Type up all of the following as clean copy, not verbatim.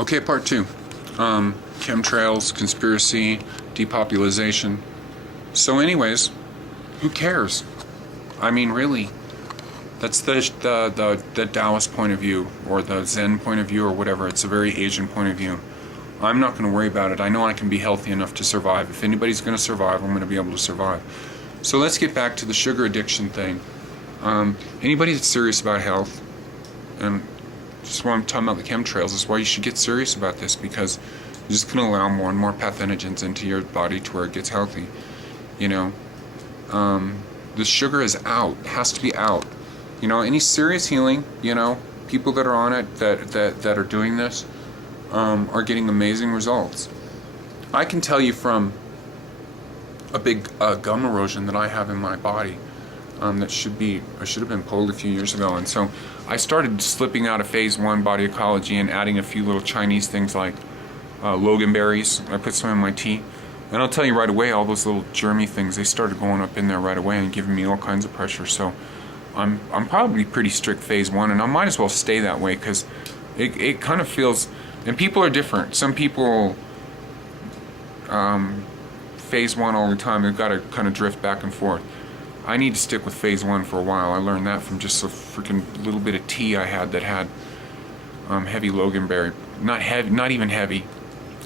Okay, part two. Chemtrails, conspiracy, depopulation. So anyways, who cares? I mean, really. That's the Taoist point of view, or the Zen point of view, or whatever. It's a very Asian point of view. I'm not going to worry about it. I know I can be healthy enough to survive. If anybody's going to survive, I'm going to be able to survive. So let's get back to the sugar addiction thing. Anybody that's serious about health, and just why I'm talking about the chemtrails, is why you should get serious about this, because you're just going to allow more and more pathogens into your body to where it gets healthy. You know, the sugar is out. It has to be out. You know, any serious healing, you know, people that are on it, that are doing this, are getting amazing results. I can tell you from a big gum erosion that I have in my body, I should have been pulled a few years ago, and so I started slipping out of phase 1 body ecology and adding a few little Chinese things like loganberries. I put some in my tea, and I'll tell you right away, all those little germy things, they started going up in there right away and giving me all kinds of pressure. So I'm probably pretty strict phase 1, and I might as well stay that way, because it kind of feels, and people are different. Some people phase 1 all the time. They've got to kind of drift back and forth. I need to stick with phase 1 for a while. I learned that from just a freaking little bit of tea I had that had heavy loganberry. Not even heavy.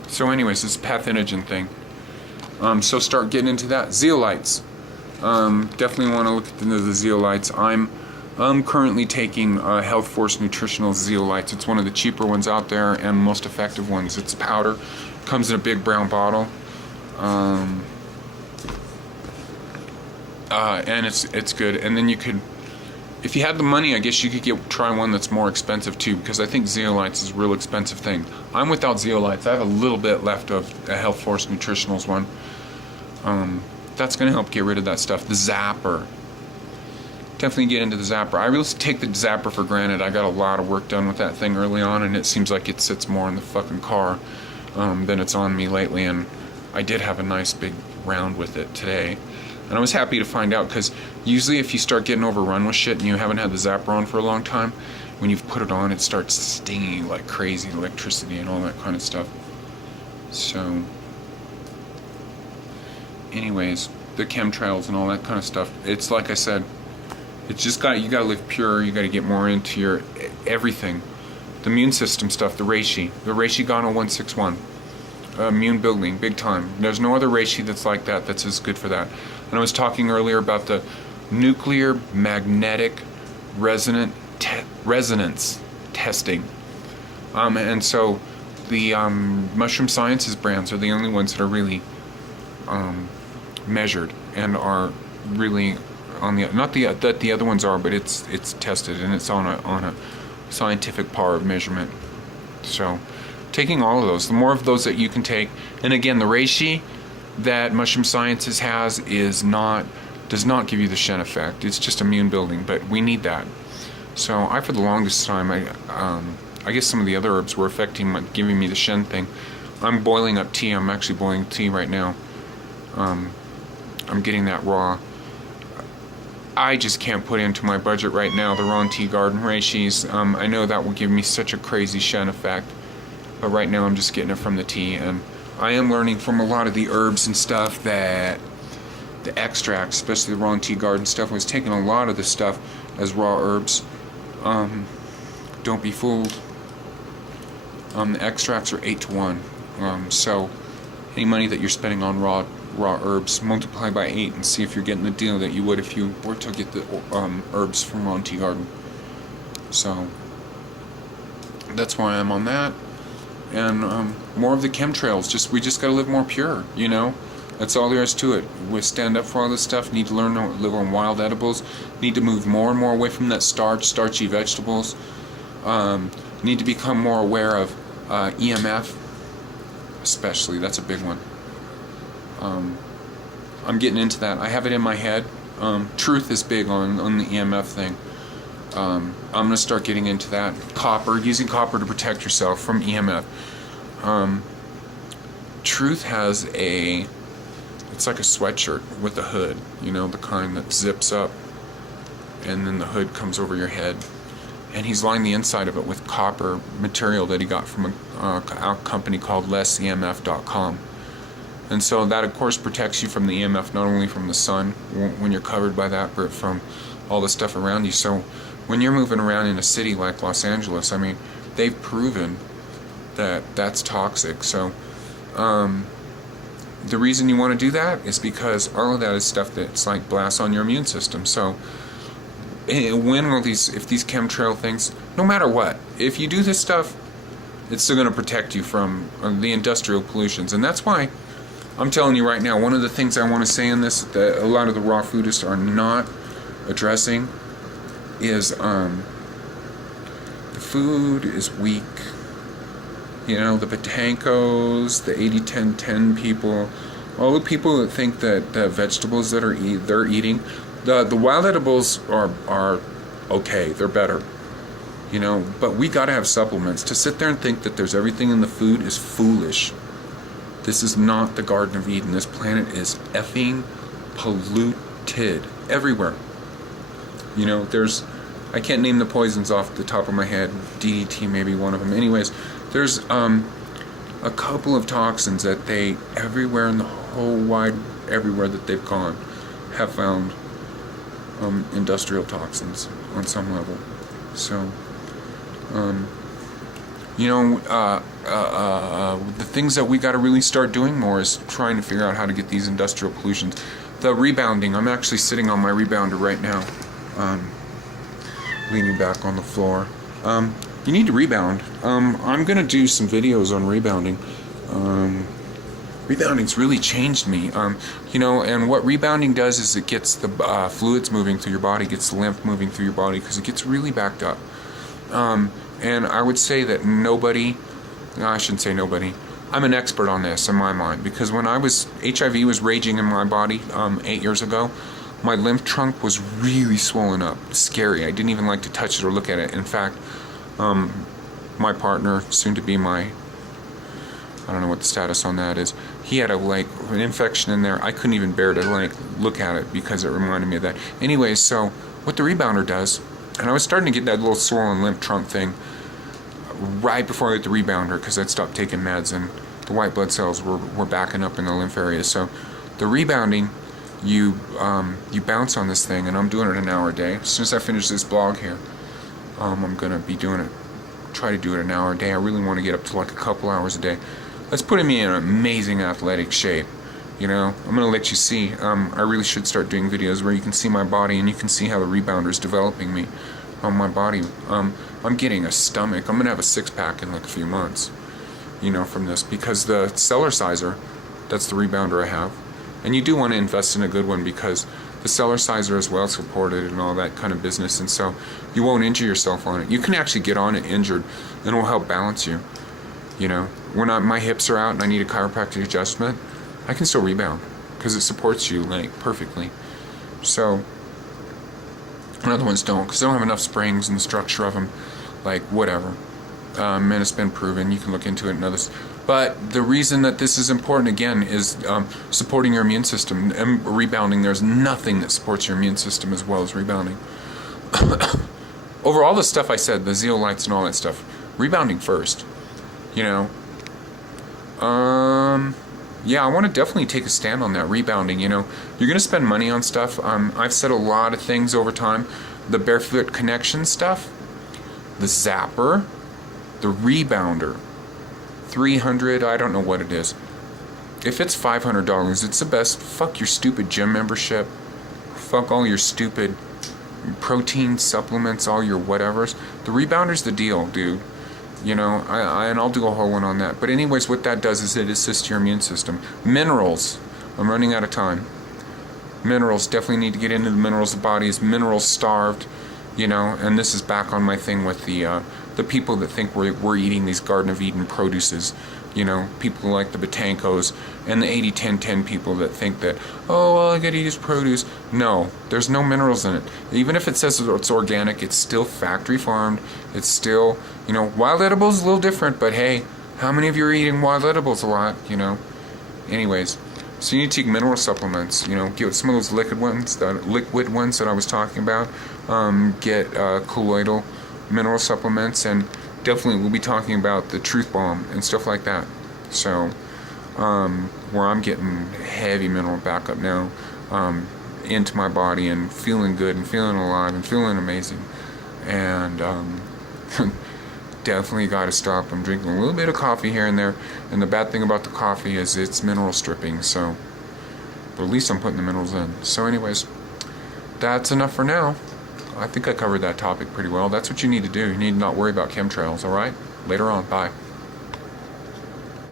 So anyways, this pathogen thing. So start getting into that. Zeolites. Definitely want to look into the zeolites. I'm currently taking Health Force Nutritional Zeolites. It's one of the cheaper ones out there and most effective ones. It's powder. Comes in a big brown bottle. And it's good. And then you could, if you had the money, I guess you could try one that's more expensive too, because I think zeolites is a real expensive thing. I'm without zeolites. I have a little bit left of a Health Force Nutritionals one. That's going to help get rid of that stuff. The zapper. Definitely get into the zapper. I really take the zapper for granted. I got a lot of work done with that thing early on, and it seems like it sits more in the fucking car than it's on me lately. And I did have a nice big round with it today. And I was happy to find out, because usually if you start getting overrun with shit and you haven't had the zapper on for a long time, when you've put it on, it starts stinging like crazy, electricity and all that kind of stuff. So anyways, the chemtrails and all that kind of stuff, it's like I said, it's just you gotta live pure. You gotta get more into your everything. The immune system stuff, the reishi Gano 161, immune building, big time. There's no other reishi that's like that, that's as good for that. And I was talking earlier about the nuclear magnetic resonance testing, and so the Mushroom Sciences brands are the only ones that are really measured and are really on the, not that the other ones are, but it's tested and it's on a scientific par of measurement. So taking all of those, the more of those that you can take, and again, the reishi that Mushroom Sciences has does not give you the Shen effect. It's just immune building, but we need that. So for the longest time, I guess some of the other herbs were giving me the Shen thing. I'm boiling up tea. I'm actually boiling tea right now. I'm getting that raw. I just can't put into my budget right now the raw tea garden reishis. I know that will give me such a crazy Shen effect, but right now I'm just getting it from the tea, and I am learning from a lot of the herbs and stuff that the extracts, especially the raw tea garden stuff, was taking a lot of the stuff as raw herbs. Don't be fooled. The extracts are 8 to 1. So any money that you're spending on raw herbs, multiply by 8 and see if you're getting the deal that you would if you were to get the herbs from raw tea garden. So that's why I'm on that. And more of the chemtrails. We just got to live more pure, you know. That's all there is to it. We stand up for all this stuff. Need to learn to live on wild edibles. Need to move more and more away from that starchy vegetables. Need to become more aware of EMF, especially. That's a big one. I'm getting into that. I have it in my head. Truth is big on the EMF thing. I'm going to start getting into that. Using copper to protect yourself from EMF. Truth has it's like a sweatshirt with a hood, you know, the kind that zips up and then the hood comes over your head. and he's lined the inside of it with copper material that he got from a company called lessemf.com. And so that, of course, protects you from the EMF, not only from the sun when you're covered by that, but from all the stuff around you. So when you're moving around in a city like Los Angeles, I mean, they've proven that that's toxic. So the reason you want to do that is because all of that is stuff that's like blasts on your immune system. So when will if these chemtrail things, no matter what, if you do this stuff, it's still going to protect you from the industrial pollutions. And that's why I'm telling you right now, one of the things I want to say in this that a lot of the raw foodists are not addressing is the food is weak. You know, the Botankos, the 80-10-10 people, all the people that think that the vegetables that they're eating, the wild edibles are okay, they're better. You know, but we got to have supplements. To sit there and think that there's everything in the food is foolish. This is not the Garden of Eden. This planet is effing polluted everywhere. You know, I can't name the poisons off the top of my head. DDT may be one of them. Anyways, there's a couple of toxins that they, everywhere in the whole everywhere that they've gone, have found industrial toxins on some level. So, you know, the things that we got to really start doing more is trying to figure out how to get these industrial pollutions. The rebounding, I'm actually sitting on my rebounder right now, leaning back on the floor. You need to rebound. I'm going to do some videos on rebounding. Rebounding's really changed me. You know, and what rebounding does is it gets the fluids moving through your body, gets the lymph moving through your body, because it gets really backed up. And I would say that I shouldn't say nobody, I'm an expert on this in my mind, because when HIV was raging in my body 8 years ago, my lymph trunk was really swollen up, scary. I didn't even like to touch it or look at it. In fact, my partner, soon to be I don't know what the status on that is, he had an infection in there. I couldn't even bear to look at it because it reminded me of that. Anyways, so what the rebounder does, and I was starting to get that little swollen lymph trunk thing right before I got the rebounder, because I'd stopped taking meds and the white blood cells were backing up in the lymph areas. So the rebounding, you bounce on this thing, and I'm doing it an hour a day. As soon as I finish this blog here, I'm gonna be doing it. Try to do it an hour a day. I really want to get up to like a couple hours a day. That's putting me in an amazing athletic shape. You know, I'm gonna let you see. I really should start doing videos where you can see my body and you can see how the rebounder is developing me on my body. I'm getting a stomach. I'm gonna have a six-pack in like a few months. You know, from this, because the cellar sizer, that's the rebounder I have. And you do want to invest in a good one, because the cellar sizer is well supported and all that kind of business, and so you won't injure yourself on it. You can actually get on it injured, and it will help balance you. You know, when my hips are out and I need a chiropractic adjustment, I can still rebound because it supports you like perfectly. So, and other ones don't, because they don't have enough springs and the structure of them, like whatever. And it's been proven. You can look into it and others. But the reason that this is important, again, is supporting your immune system. And rebounding, there's nothing that supports your immune system as well as rebounding. Over all the stuff I said, the zeolites and all that stuff, rebounding first. You know. Yeah, I want to definitely take a stand on that, rebounding. You know, you're going to spend money on stuff. I've said a lot of things over time. The Barefoot Connection stuff, the Zapper, the rebounder, $300, I don't know what it is. If it's $500, it's the best. Fuck your stupid gym membership. Fuck all your stupid protein supplements, all your whatevers. The rebounder's the deal, dude. You know, and I'll do a whole one on that. But anyways, what that does is it assists your immune system. Minerals. I'm running out of time. Minerals. Definitely need to get into the minerals. The body is mineral starved. You know, and this is back on my thing with the people that think we're eating these Garden of Eden produces. You know, people like the Botankos and the 80-10-10 people that think that, oh, all I gotta eat is produce. No, there's no minerals in it. Even if it says it's organic, it's still factory farmed. It's still, you know, wild edibles is a little different, but hey, how many of you are eating wild edibles a lot, you know? Anyways, so you need to take mineral supplements, you know, get some of those liquid ones that I was talking about. Get colloidal mineral supplements, and definitely we'll be talking about the Truth Bomb and stuff like that. So, where I'm getting heavy mineral backup now into my body and feeling good and feeling alive and feeling amazing. And definitely got to stop. I'm drinking a little bit of coffee here and there, and the bad thing about the coffee is it's mineral stripping. So, but at least I'm putting the minerals in. So, anyways, that's enough for now. I think I covered that topic pretty well. That's what you need to do. You need to not worry about chemtrails. All right. Later on. Bye.